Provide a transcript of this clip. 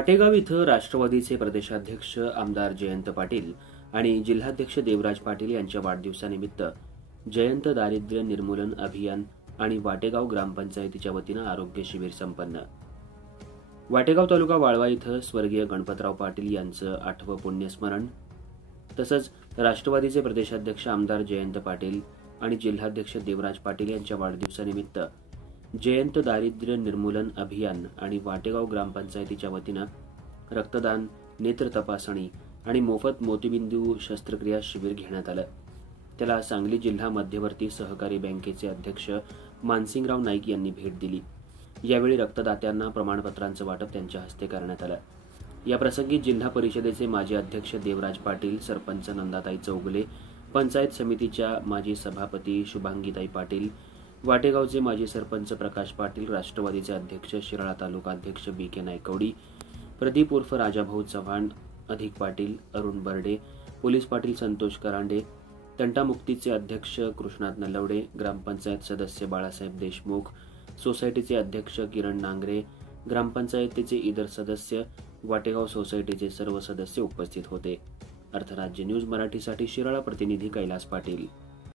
वाटेगाव इथं राष्ट्रवादीचे प्रदेशाध्यक्ष आमदार जयंत पाटील आणि जिल्हाध्यक्ष देवराज पाटील यांच्या वाढदिवसानिमित्त जयंत दारिद्र्य निर्मूलन अभियान आणि वाटेगाव ग्रामपंचायतीच्या वतीनं आरोग्य शिबिर संपन्न। वाटेगाव तालुका वाळवा इथं स्वर्गीय गणपतराव पाटील यांचं 8वं पुण्यस्मरण तसंच राष्ट्रवादीचे प्रदेशाध्यक्ष आमदार जयंत पाटील आणि जिल्हाध्यक्ष देवराज पाटील यांच्या वाढदिवसानिमित्त जयंत दारिद्र्य निर्मूलन अभियान आणि वाटेगाव ग्रामपंचायतीच्या वतीनं रक्तदान, नेत्र तपासणी आणि मोफत मोतीबिंदू शस्त्रक्रिया शिबिर घेण्यात आलं। त्याला सांगली जिल्हा मध्यवर्ती सहकारी बँकेचे अध्यक्ष मानसिंगराव नाईक यांनी भेट दिली। यावेळी रक्तदात्यांना प्रमाणपत्रांचं वाटप त्यांच्या हस्ते करण्यात आलं। या प्रसंगी जिल्हा परिषदेचे माजी अध्यक्ष देवराज पाटील, सरपंच नंदाताई चौगुले, पंचायत समितीच्या माजी सभापती शुभांगीताई पाटील, वाटेगावचे माजी सरपंच प्रकाश पाटील, राष्ट्रवादीचे अध्यक्ष शिराळा तालुका अध्यक्ष बी.के. नायकवडी, प्रदीप उर्फ राजाभाऊ चव्हाण, अधिक पाटील, अरुण बर्डे, पोलीस पाटील संतोष करांडे, तंटामुक्तीचे अध्यक्ष कृष्णात नलवडे, ग्रामपंचायत सदस्य बाळासाहेब देशमुख, सोसायटीचे अध्यक्ष किरण नांगरे, ग्रामपंचायतीचे इतर सदस्य, वाटेगाव सोसायटीचे सर्व सदस्य उपस्थित होते। अर्थराज्य न्यूज मराठीसाठी शिराळा प्रतिनिधी कैलास पाटील।